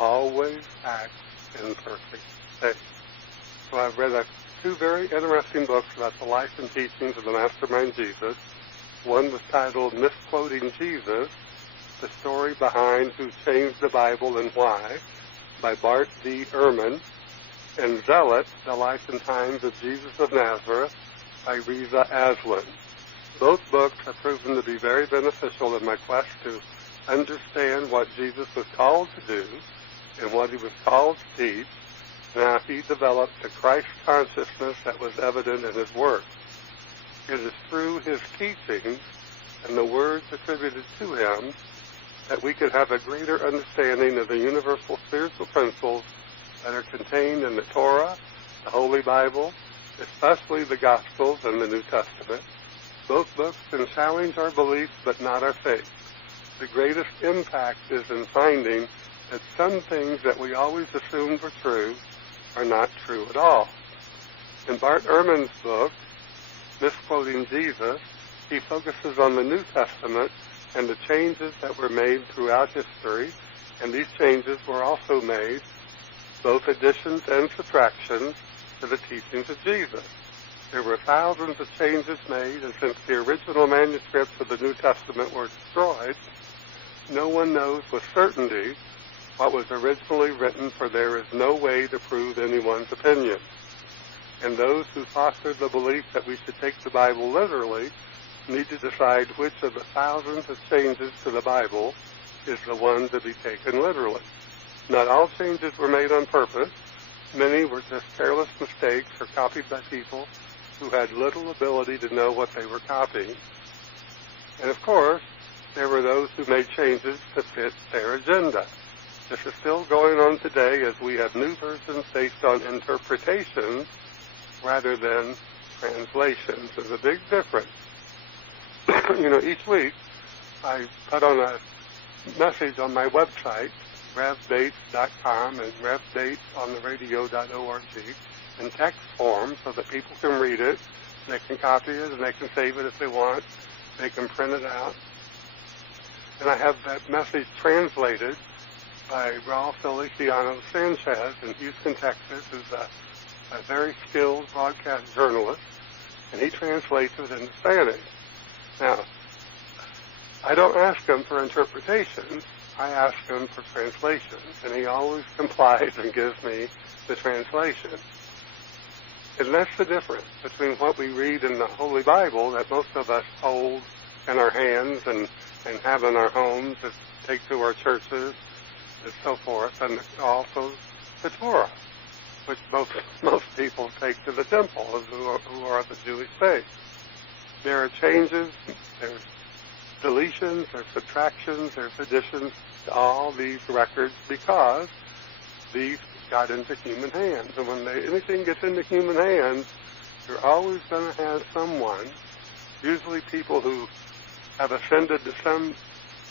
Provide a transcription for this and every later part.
always acts in perfect faith. So I've read two very interesting books about the life and teachings of the Mastermind Jesus. One was titled Misquoting Jesus, The Story Behind Who Changed the Bible and Why, by Bart D. Ehrman, and Zealot, The Life and Times of Jesus of Nazareth, by Reza Aslan. Both books have proven to be very beneficial in my quest to understand what Jesus was called to do and what he was called to teach, and how he developed the Christ consciousness that was evident in his work. It is through his teachings and the words attributed to him that we could have a greater understanding of the universal spiritual principles that are contained in the Torah, the Holy Bible, especially the Gospels and the New Testament. Both books can challenge our beliefs but not our faith. The greatest impact is in finding that some things that we always assumed were true are not true at all. In Bart Ehrman's book, Misquoting Jesus, he focuses on the New Testament and the changes that were made throughout history, and these changes were also made, both additions and subtractions, to the teachings of Jesus. There were thousands of changes made, and since the original manuscripts of the New Testament were destroyed, no one knows with certainty what was originally written, for there is no way to prove anyone's opinion. And those who fostered the belief that we should take the Bible literally need to decide which of the thousands of changes to the Bible is the one to be taken literally. Not all changes were made on purpose. Many were just careless mistakes or copied by people who had little ability to know what they were copying. And of course, there were those who made changes to fit their agenda. This is still going on today as we have new versions based on interpretations rather than translations. There's a big difference. Each week I put on a message on my website, revbates.com and revbatesontheradio.org, in text form so that people can read it, they can copy it, and they can save it if they want. They can print it out. And I have that message translated by Raul Feliciano Sanchez in Houston, Texas, who's a very skilled broadcast journalist, and he translates it into Spanish. Now, I don't ask him for interpretations. I ask him for translations, and he always complies and gives me the translation. And that's the difference between what we read in the Holy Bible that most of us hold in our hands and have in our homes and take to our churches and so forth, and also the Torah, which most people take to the temple who are of the Jewish faith. There are changes, there's deletions, there's subtractions, there's additions to all these records because these got into human hands. And when anything gets into human hands, you're always going to have someone, usually people who have ascended to some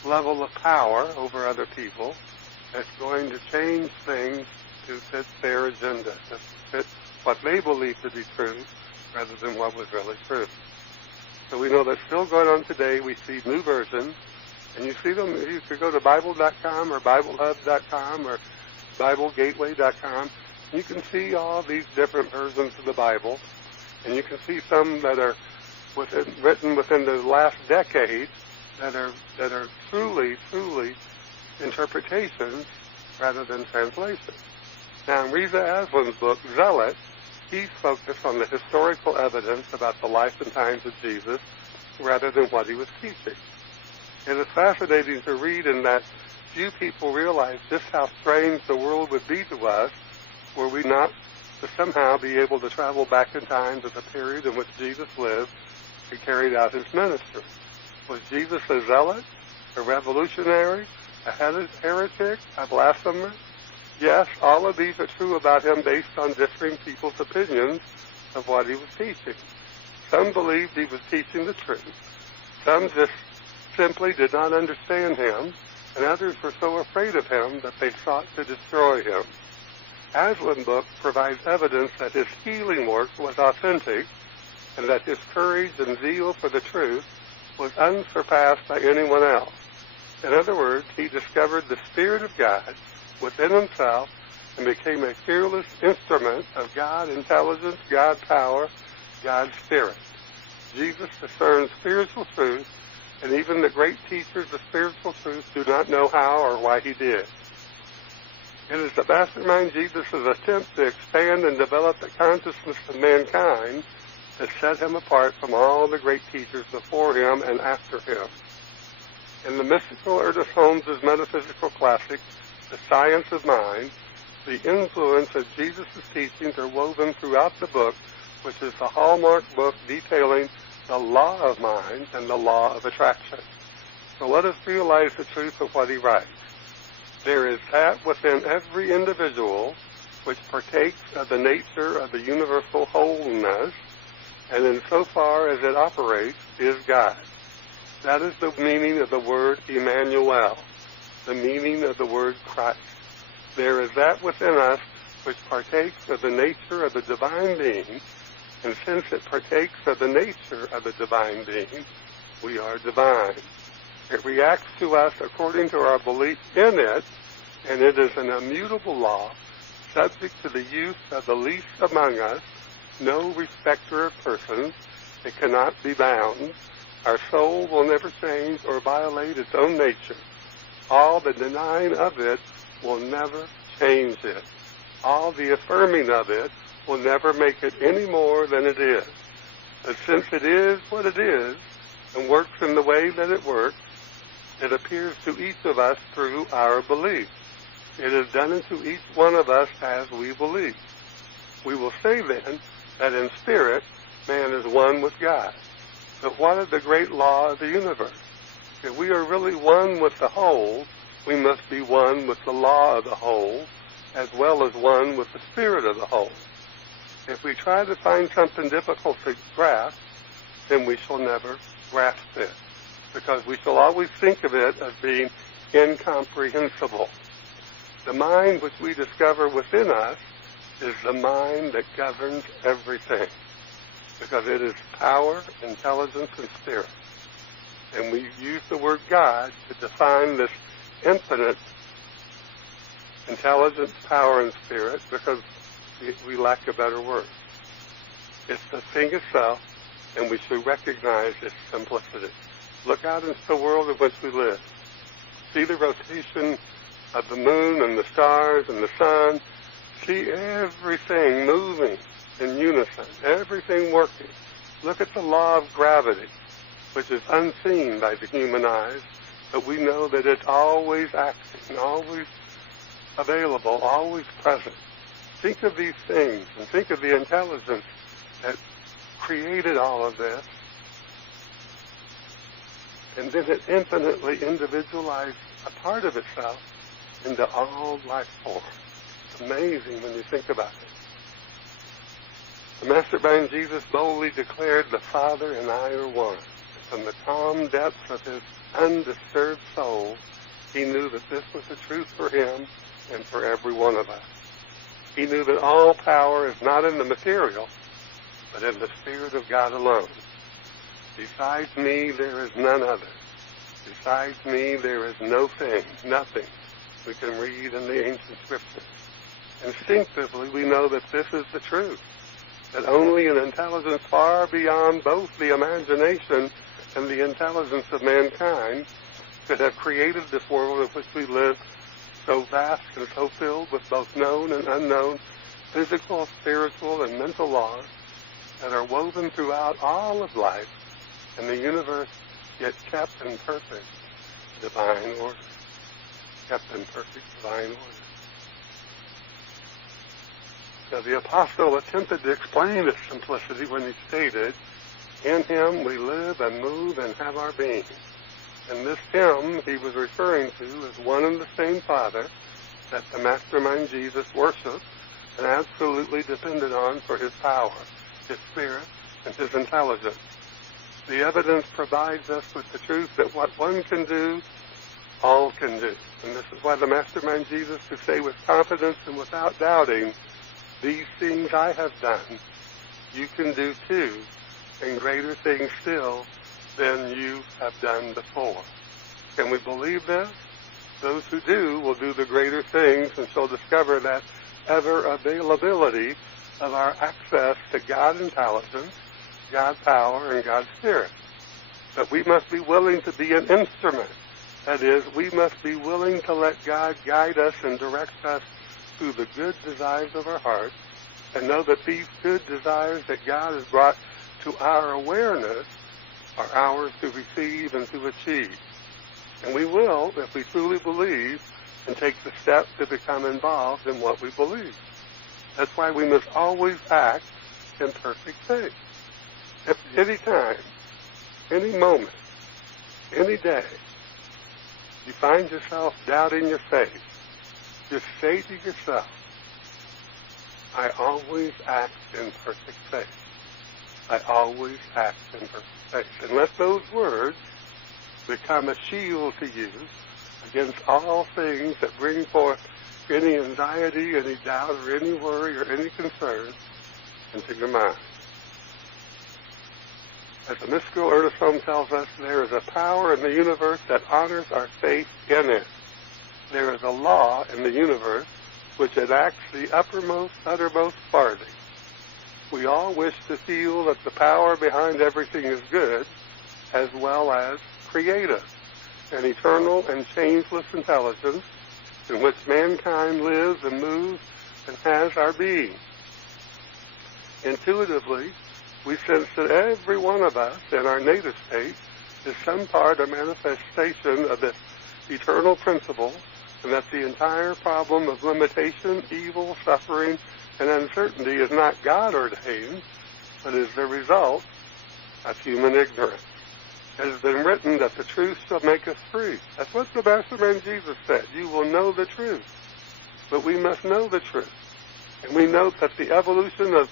level of power over other people, that's going to change things to fit their agenda, to fit what they believe to be true rather than what was really true. So we know that's still going on today. We see new versions, and you see them. You could go to Bible.com or BibleHub.com or BibleGateway.com. You can see all these different versions of the Bible, and you can see some that are written within the last decade that are truly interpretations rather than translations. Now, in Reza Aslan's book, Zealot, he's focused on the historical evidence about the life and times of Jesus rather than what he was teaching. It is fascinating to read in that few people realize just how strange the world would be to us were we not to somehow be able to travel back in time to the period in which Jesus lived and carried out his ministry. Was Jesus a zealot, a revolutionary, a heretic, a blasphemer? Yes, all of these are true about him based on differing people's opinions of what he was teaching. Some believed he was teaching the truth. Some just simply did not understand him, and others were so afraid of him that they sought to destroy him. Aslan's book provides evidence that his healing work was authentic and that his courage and zeal for the truth was unsurpassed by anyone else. In other words, he discovered the Spirit of God within himself and became a fearless instrument of God intelligence, God power, God spirit. Jesus discerns spiritual truth, and even the great teachers of spiritual truth do not know how or why he did. It is the mastermind Jesus' attempt to expand and develop the consciousness of mankind that set him apart from all the great teachers before him and after him. In the mystical Ernest Holmes' metaphysical classic, The Science of Mind, the influence of Jesus' teachings are woven throughout the book, which is the hallmark book detailing the law of mind and the law of attraction. So let us realize the truth of what he writes. There is that within every individual which partakes of the nature of the universal wholeness, and insofar as it operates, is God. That is the meaning of the word Emmanuel, the meaning of the word Christ. There is that within us which partakes of the nature of the divine being, and since it partakes of the nature of the divine being, we are divine. It reacts to us according to our belief in it, and it is an immutable law, subject to the use of the least among us, no respecter of persons. It cannot be bound. Our soul will never change or violate its own nature. All the denying of it will never change it. All the affirming of it will never make it any more than it is. But since it is what it is, and works in the way that it works, it appears to each of us through our belief. It is done unto each one of us as we believe. We will say then that in spirit man is one with God. But what is the great law of the universe? If we are really one with the whole, we must be one with the law of the whole, as well as one with the spirit of the whole. If we try to find something difficult to grasp, then we shall never grasp it, because we shall always think of it as being incomprehensible. The mind which we discover within us is the mind that governs everything, because it is power, intelligence, and spirit. And we use the word God to define this infinite intelligence, power, and spirit, because we lack a better word. It's the thing itself, and we should recognize its simplicity. Look out into the world in which we live. See the rotation of the moon and the stars and the sun. See everything moving in unison, everything working. Look at the law of gravity, which is unseen by the human eyes, but we know that it's always acting, always available, always present. Think of these things, and think of the intelligence that created all of this, and then it infinitely individualized a part of itself into all life forms. It's amazing when you think about it. The Mastermind Jesus boldly declared, "The Father and I are one." From the calm depths of his undisturbed soul, he knew that this was the truth for him and for every one of us. He knew that all power is not in the material, but in the Spirit of God alone. Besides me, there is none other. Besides me, there is no thing, nothing we can read in the ancient scriptures. Instinctively, we know that this is the truth, that only an intelligence far beyond both the imagination and the intelligence of mankind could have created this world in which we live, so vast and so filled with both known and unknown physical, spiritual, and mental laws that are woven throughout all of life and the universe, yet kept in perfect divine order. Kept in perfect divine order. Now, the apostle attempted to explain its simplicity when he stated, "In him we live and move and have our being." And this him he was referring to as one and the same Father that the Mastermind Jesus worshipped and absolutely depended on for his power, his spirit, and his intelligence. The evidence provides us with the truth that what one can do, all can do. And this is why the Mastermind Jesus could say with confidence and without doubting, "These things I have done, you can do too, and greater things still than you have done before." Can we believe this? Those who do will do the greater things and shall discover that ever availability of our access to God intelligence, God power, and God spirit. But we must be willing to be an instrument. That is, we must be willing to let God guide us and direct us through the good desires of our hearts, and know that these good desires that God has brought to our awareness are ours to receive and to achieve. And we will, if we truly believe, and take the steps to become involved in what we believe. That's why we must always act in perfect faith. At any time, any moment, any day, you find yourself doubting your faith, just say to yourself, I always act in perfect faith. I always act in perfect faith. And let those words become a shield to you against all things that bring forth any anxiety, any doubt, or any worry, or any concern into your mind. As the mystical Ernest Holmes tells us, there is a power in the universe that honors our faith in it. There is a law in the universe which enacts the uppermost, uttermost farthing. We all wish to feel that the power behind everything is good, as well as creative, an eternal and changeless intelligence in which mankind lives and moves and has our being. Intuitively, we sense that every one of us in our native state is some part or manifestation of this eternal principle, and that the entire problem of limitation, evil, suffering, and uncertainty is not God ordained, but is the result of human ignorance. It has been written that the truth shall make us free. That's what the Mastermind Jesus said. You will know the truth. But we must know the truth. And we note that the evolution of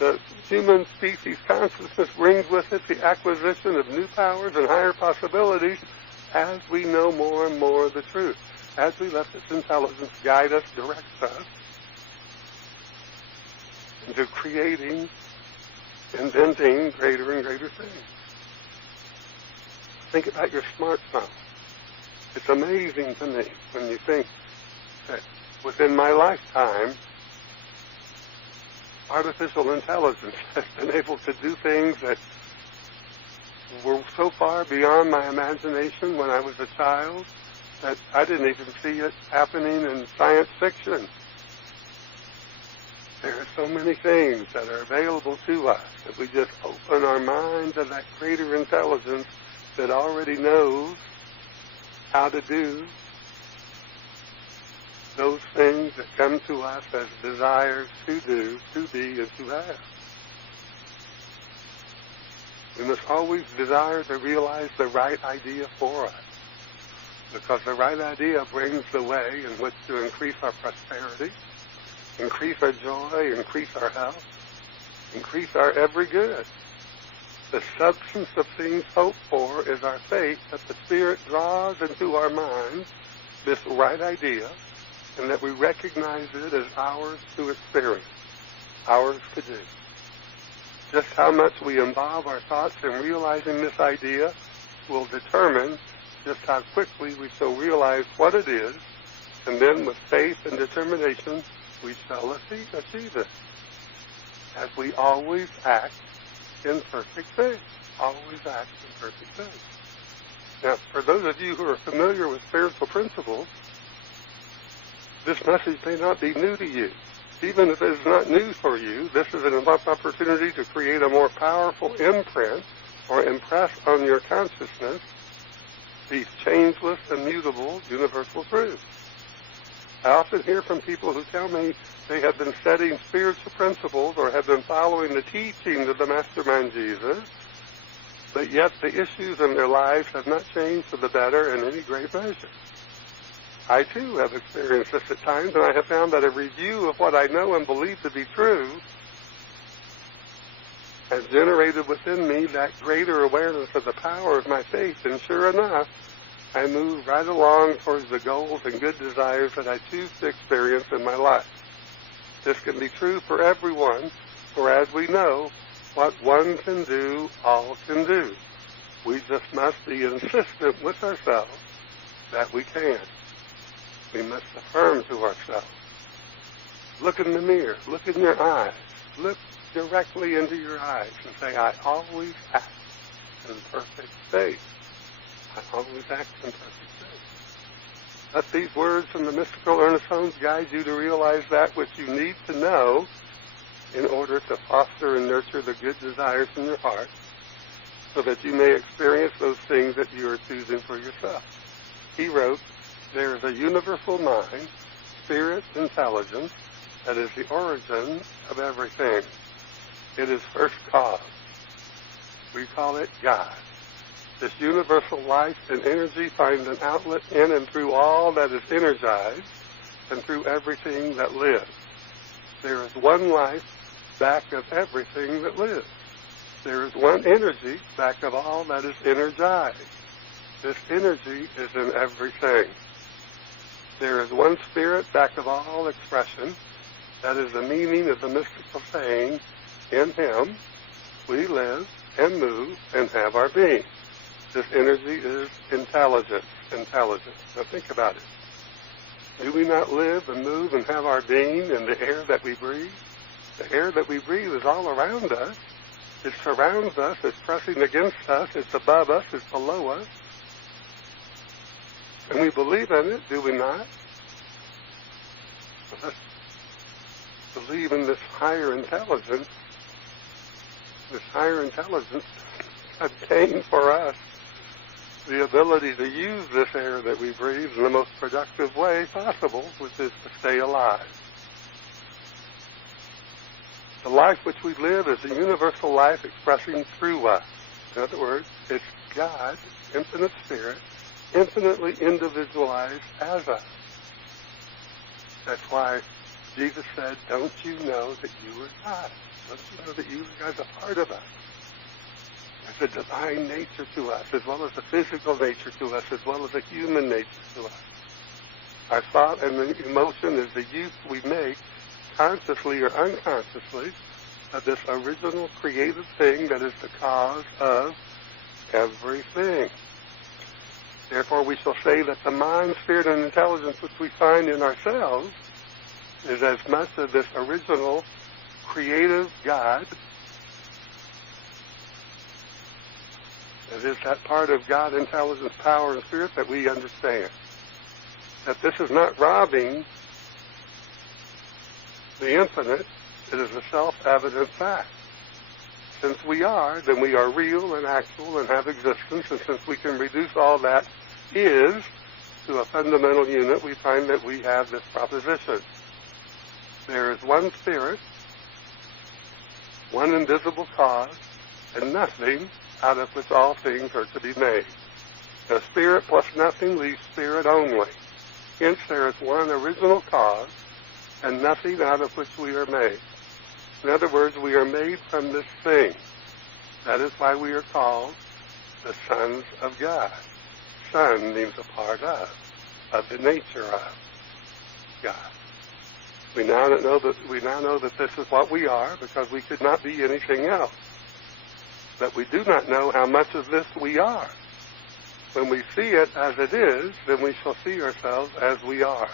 the human species consciousness brings with it the acquisition of new powers and higher possibilities as we know more and more of the truth, as we let this intelligence guide us, direct us into creating, inventing greater and greater things. Think about your smartphone. It's amazing to me when you think that within my lifetime, artificial intelligence has been able to do things that were so far beyond my imagination when I was a child that I didn't even see it happening in science fiction. There are so many things that are available to us if we just open our mind to that greater intelligence that already knows how to do those things that come to us as desires to do, to be, and to have. We must always desire to realize the right idea for us, because the right idea brings the way in which to increase our prosperity, increase our joy, increase our health, increase our every good. The substance of things hoped for is our faith that the Spirit draws into our minds this right idea, and that we recognize it as ours to experience, ours to do. Just how much we involve our thoughts in realizing this idea will determine just how quickly we shall realize what it is, and then with faith and determination, we shall achieve it. As we always act in perfect faith. Always act in perfect faith. Now, for those of you who are familiar with spiritual principles, this message may not be new to you. Even if it is not new for you, this is an opportunity to create a more powerful imprint or impress on your consciousness these changeless, immutable, universal truths. I often hear from people who tell me they have been studying spiritual principles or have been following the teachings of the Mastermind Jesus, but yet the issues in their lives have not changed for the better in any great measure. I, too, have experienced this at times, and I have found that a review of what I know and believe to be true has generated within me that greater awareness of the power of my faith, and sure enough, I move right along towards the goals and good desires that I choose to experience in my life. This can be true for everyone, for as we know, what one can do, all can do. We just must be insistent with ourselves that we can. We must affirm to ourselves. Look in the mirror. Look in your eyes. Look directly into your eyes and say, I always act in perfect faith. I always act in perfect faith. Let these words from the mystical earnest tones guide you to realize that which you need to know in order to foster and nurture the good desires in your heart, so that you may experience those things that you are choosing for yourself. He wrote, there is a universal mind, spirit, intelligence, that is the origin of everything. It is first cause. We call it God. This universal life and energy finds an outlet in and through all that is energized and through everything that lives. There is one life back of everything that lives. There is one energy back of all that is energized. This energy is in everything. There is one spirit back of all expression. That is the meaning of the mystical saying, in Him we live and move and have our being. This energy is intelligence. Now think about it. Do we not live and move and have our being in the air that we breathe? The air that we breathe is all around us. It surrounds us. It's pressing against us. It's above us. It's below us. And we believe in it, do we not? Let's believe in this higher intelligence. This higher intelligence obtained for us the ability to use this air that we breathe in the most productive way possible, which is to stay alive. The life which we live is a universal life expressing through us. In other words, it's God, infinite spirit, infinitely individualized as us. That's why Jesus said, don't you know that you are God? Don't you know that you are God's a part of us? There's a divine nature to us, as well as a physical nature to us, as well as a human nature to us. Our thought and emotion is the use we make, consciously or unconsciously, of this original creative thing that is the cause of everything. Therefore, we shall say that the mind, spirit, and intelligence which we find in ourselves is as much of this original creative God. It is that part of God, intelligence, power, and spirit that we understand. That this is not robbing the infinite. It is a self-evident fact. Since we are, then we are real and actual and have existence, and since we can reduce all that is to a fundamental unit, we find that we have this proposition. There is one spirit, one invisible cause, and nothing out of which all things are to be made. Now, spirit plus nothing leaves spirit only. Hence, there is one original cause, and nothing out of which we are made. In other words, we are made from this thing. That is why we are called the sons of God. Son means a part of the nature of God. We now know that this is what we are, because we could not be anything else. But we do not know how much of this we are. When we see it as it is, then we shall see ourselves as we are.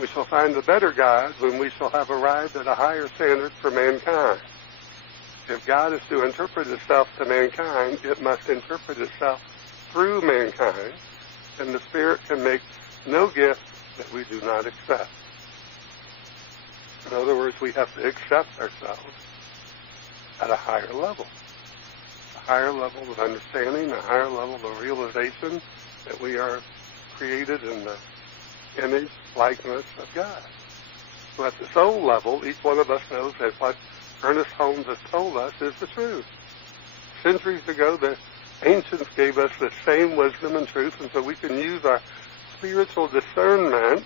We shall find a better God when we shall have arrived at a higher standard for mankind. If God is to interpret itself to mankind, it must interpret itself through mankind, and the Spirit can make no gift that we do not accept. In other words, we have to accept ourselves at a higher level. A higher level of understanding, a higher level of realization that we are created in the image, likeness of God. So at the soul level, each one of us knows that what Ernest Holmes has told us is the truth. Centuries ago, the ancients gave us the same wisdom and truth, and so we can use our spiritual discernment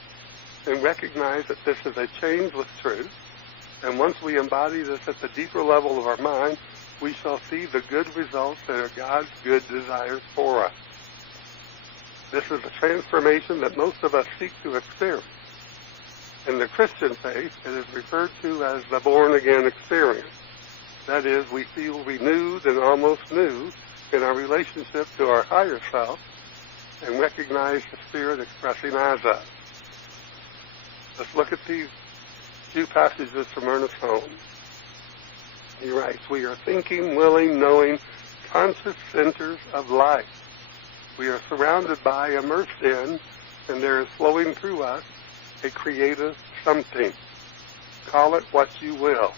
and recognize that this is a changeless truth. And once we embody this at the deeper level of our mind, we shall see the good results that are God's good desires for us. This is a transformation that most of us seek to experience. In the Christian faith, it is referred to as the born-again experience. That is, we feel renewed and almost new in our relationship to our higher self, and recognize the Spirit expressing as us. Let's look at these few passages from Ernest Holmes. He writes, "We are thinking, willing, knowing, conscious centers of life. We are surrounded by, immersed in, and there is flowing through us a creative something. Call it what you will.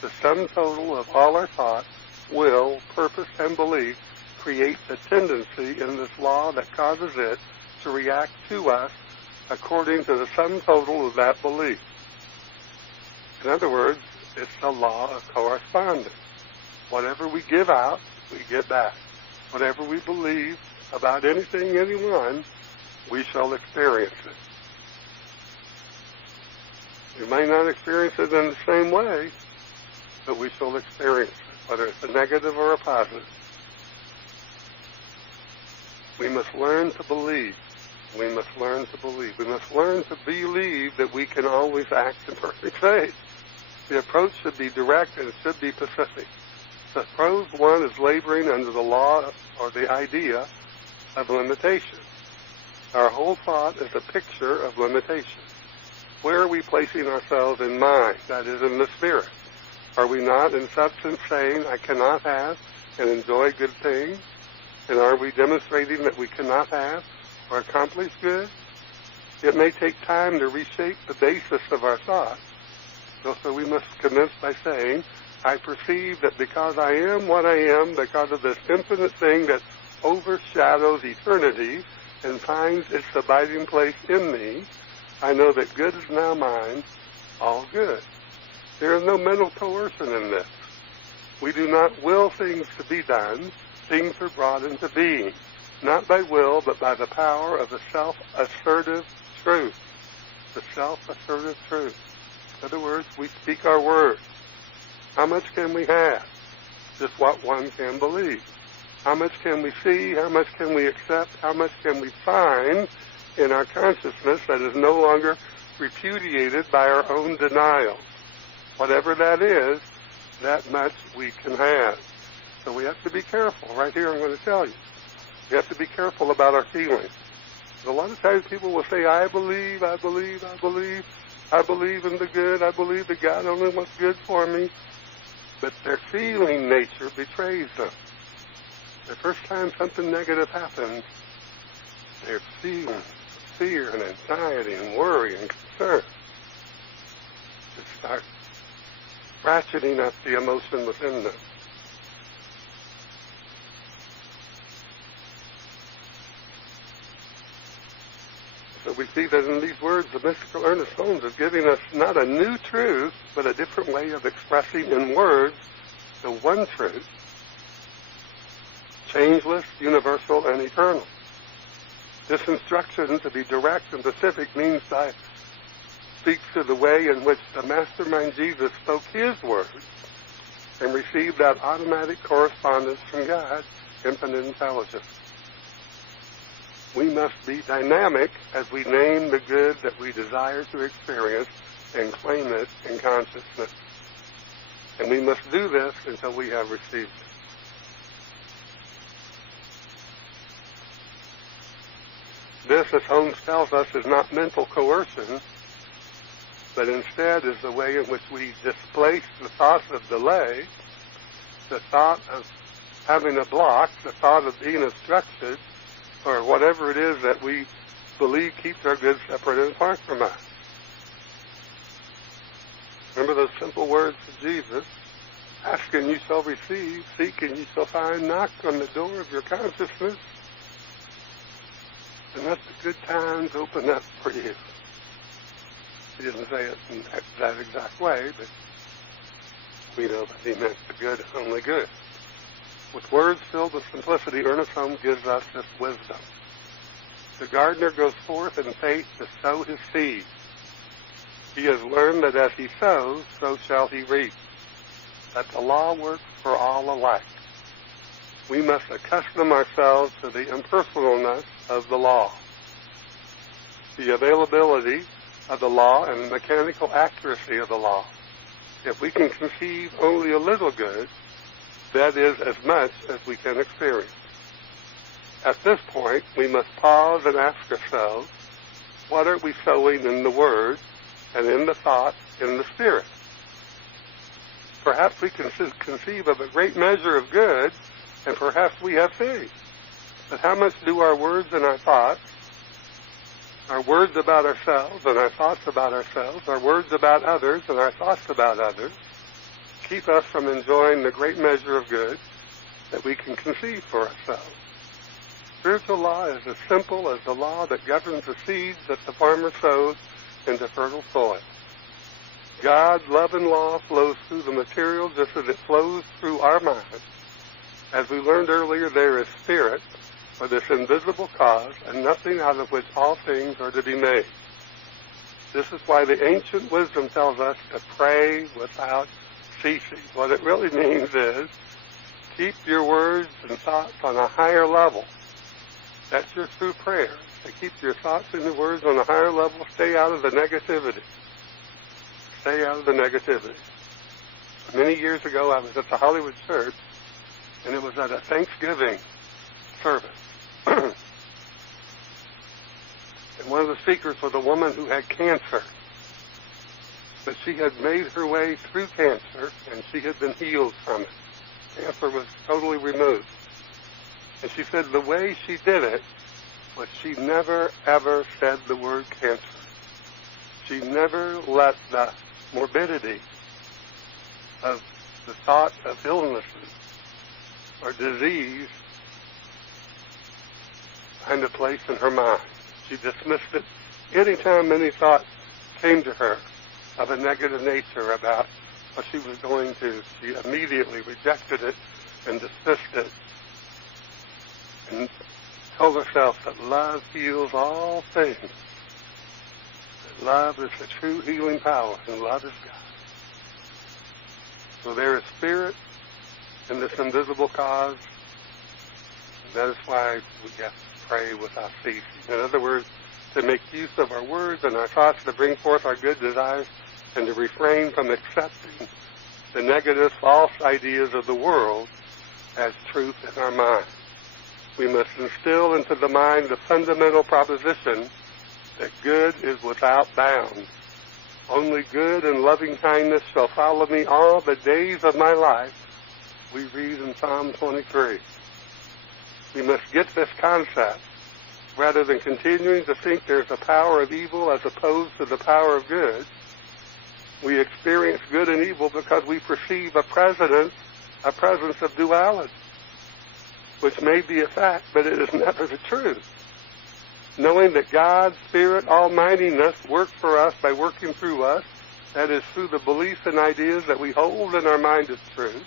The sum total of all our thought, will, purpose, and belief creates a tendency in this law that causes it to react to us according to the sum total of that belief." In other words, it's the law of correspondence. Whatever we give out, we get back. Whatever we believe about anything, anyone, we shall experience it. We may not experience it in the same way, but we shall experience it, whether it's a negative or a positive. We must learn to believe. We must learn to believe. We must learn to believe that we can always act in perfect faith. The approach should be direct and it should be pacific. Suppose one is laboring under the law or the idea of limitation. Our whole thought is a picture of limitation. Where are we placing ourselves in mind, that is, in the spirit? Are we not, in substance, saying, I cannot have and enjoy good things? And are we demonstrating that we cannot have or accomplish good? It may take time to reshape the basis of our thought. So we must commence by saying, I perceive that because I am what I am, because of this infinite thing that overshadows eternity and finds its abiding place in me, I know that good is now mine, all good. There is no mental coercion in this. We do not will things to be done. Things are brought into being, not by will, but by the power of the self-assertive truth. The self-assertive truth. In other words, we speak our words. How much can we have? Just what one can believe. How much can we see? How much can we accept? How much can we find in our consciousness that is no longer repudiated by our own denials? Whatever that is, that much we can have. So we have to be careful. Right here I'm going to tell you. We have to be careful about our feelings. A lot of times people will say, I believe, I believe, I believe. I believe in the good. I believe that God only wants good for me. But their feeling nature betrays them. The first time something negative happens, they're feeling fear and anxiety and worry and concern. Just start ratcheting up the emotion within them. So we see that in these words, the mystical Ernest Holmes is giving us not a new truth, but a different way of expressing in words the one truth, changeless, universal, and eternal. This instruction to be direct and specific speaks to the way in which the Mastermind Jesus spoke his words and received that automatic correspondence from God, infinite intelligence. We must be dynamic as we name the good that we desire to experience and claim it in consciousness. And we must do this until we have received it. This, as Holmes tells us, is not mental coercion, but instead is the way in which we displace the thought of delay, the thought of having a block, the thought of being obstructed, or whatever it is that we believe keeps our good separate and apart from us. Remember those simple words of Jesus, ask and you shall receive, seek and you shall find, knock on the door of your consciousness, and let the good times open up for you. He didn't say it in that exact way, but we know that he meant the good, only good. With words filled with simplicity, Ernest Holmes gives us this wisdom. The gardener goes forth in faith to sow his seed. He has learned that as he sows, so shall he reap. That the law works for all alike. We must accustom ourselves to the impersonalness of the law, the availability of the law, and the mechanical accuracy of the law. If we can conceive only a little good, that is as much as we can experience. At this point, we must pause and ask ourselves, what are we sowing in the Word and in the thought, in the Spirit? Perhaps we can conceive of a great measure of good, and perhaps we have faith. But how much do our words and our thoughts, our words about ourselves and our thoughts about ourselves, our words about others and our thoughts about others, keep us from enjoying the great measure of good that we can conceive for ourselves? Spiritual law is as simple as the law that governs the seeds that the farmer sows into fertile soil. God's love and law flows through the material just as it flows through our minds. As we learned earlier, there is spirit, or this invisible cause, and nothing out of which all things are to be made. This is why the ancient wisdom tells us to pray without ceasing. What it really means is, keep your words and thoughts on a higher level. That's your true prayer. To keep your thoughts and your words on a higher level, stay out of the negativity. Stay out of the negativity. Many years ago, I was at the Hollywood Church, and it was at a Thanksgiving service. And one of the speakers was a woman who had cancer. But she had made her way through cancer, and she had been healed from it. Cancer was totally removed. And she said the way she did it was she never, ever said the word cancer. She never let the morbidity of the thought of illnesses or disease find a place in her mind. She dismissed it. Anytime any thought came to her of a negative nature about what she was going to, she immediately rejected it and dismissed it and told herself that love heals all things. That love is the true healing power, and love is God. So there is spirit in this invisible cause, and that is why we have to pray without ceasing. In other words, to make use of our words and our thoughts to bring forth our good desires and to refrain from accepting the negative, false ideas of the world as truth in our mind. We must instill into the mind the fundamental proposition that good is without bounds. Only good and loving kindness shall follow me all the days of my life, we read in Psalm 23. We must get this concept rather than continuing to think there's a power of evil as opposed to the power of good. We experience good and evil because we perceive a presence of duality, which may be a fact, but it is never the truth. Knowing that God's Spirit, Almightiness, works for us by working through us, that is through the beliefs and ideas that we hold in our mind as truth,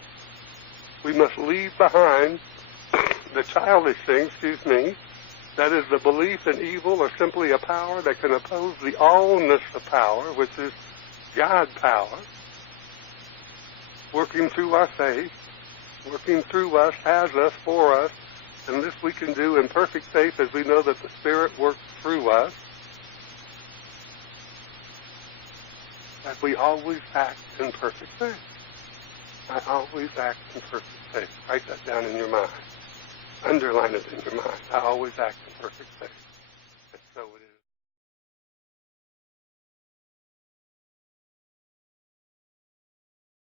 we must leave behind the childish thing, that is the belief in evil or simply a power that can oppose the allness of power, which is God power, working through our faith, working through us, as us, for us, and this we can do in perfect faith as we know that the Spirit works through us, that we always act in perfect faith. I always act in perfect faith. Write that down in your mind. Underline it in your mind. I always act in perfect faith.